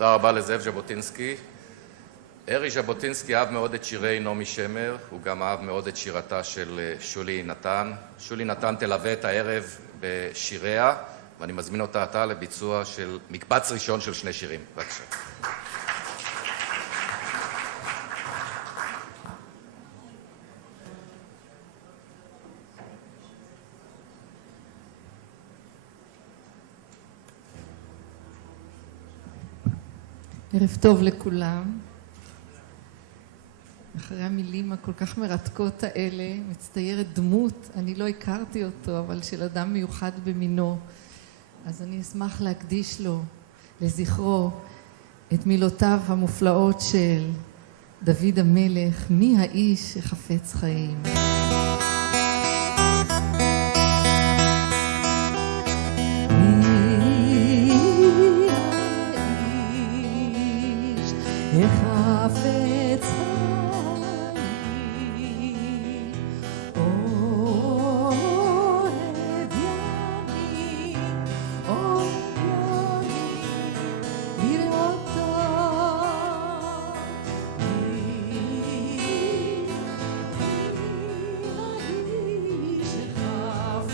תודה רבה לזאב ז'בוטינסקי. ארי ז'בוטינסקי אהב מאוד את שירי נעמי שמר, הוא גם אהב מאוד את שירתה של שולי נתן. שולי נתן תלווה את הערב בשיריה, ואני מזמין אותה עתה לביצוע של מקבץ ראשון של 2 שירים. בבקשה. ערב טוב לכולם. אחרי המילים הכל כך מרתקות האלה מצטיירת דמות, אני לא הכרתי אותו, אבל של אדם מיוחד במינו. אז אני אשמח להקדיש לו, לזכרו, את מילותיו המופלאות של דוד המלך, מי האיש שחפץ חיים. חפץ חיים, אוהב ימים, אוהב ימים, לראותו. מי האיש שחפץ חיים,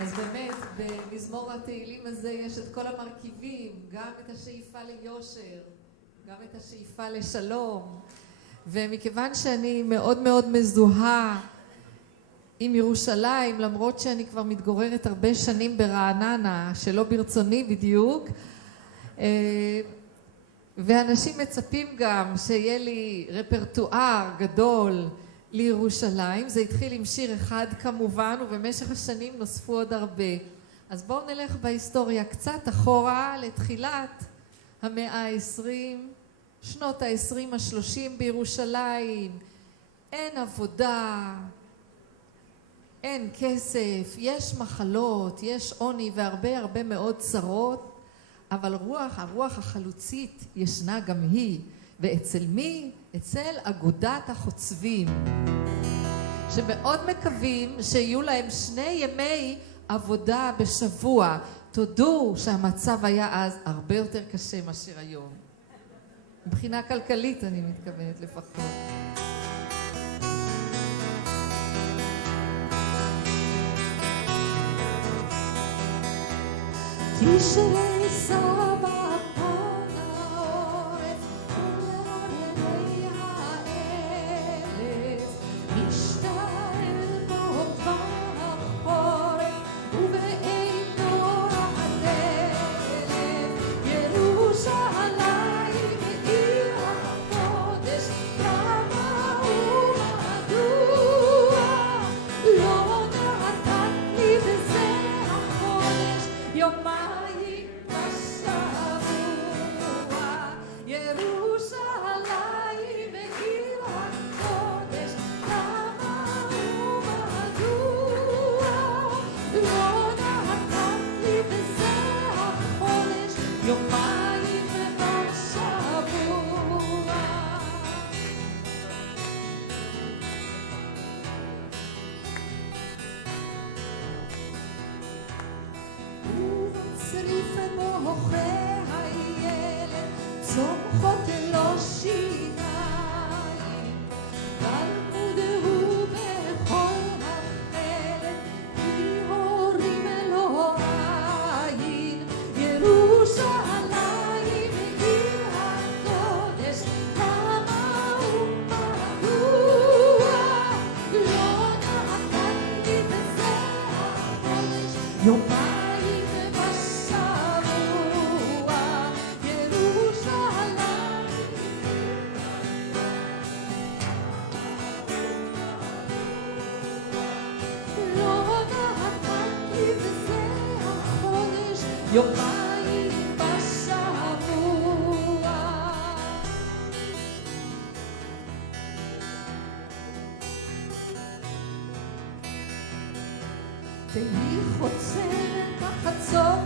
אז באמת, במזמור התהילים הזה יש את כל המרכיבים, גם את השאיפה ליושר, גם את השאיפה לשלום. ומכיוון שאני מאוד מאוד מזוהה עם ירושלים, למרות שאני כבר מתגוררת הרבה שנים ברעננה, שלא ברצוני בדיוק, ואנשים מצפים גם שיהיה לי רפרטואר גדול לירושלים. זה התחיל עם שיר אחד כמובן, ובמשך השנים נוספו עוד הרבה. אז בואו נלך בהיסטוריה קצת אחורה לתחילת המאה ה-20, שנות ה-20 ה-30 בירושלים. אין עבודה, אין כסף, יש מחלות, יש עוני והרבה הרבה מאוד צרות, אבל הרוח החלוצית ישנה גם היא. ואצל מי? אצל אגודת החוצבים, שמאוד מקווים שיהיו להם 2 ימי עבודה בשבוע. תודו שהמצב היה אז הרבה יותר קשה מאשר היום. מבחינה כלכלית אני מתכוונת לפחות. תשרי סבא פון העורף ולהררי האלף, משתעל בו כבר החורף ובעינו הדלת. ירושלים עיר הקודש, כמה ומדוע לא נתת לי בזה החודש יומיים צומחות לו שיניים, תלמוד הוא בכל החלק, כי הורים אלוהים. ירושלים עיר הקודש, כמה ומדוע לא נתת לי בזה החודש יומיים בשבוע. יומיים בשבוע. תהי חוצרת בחצות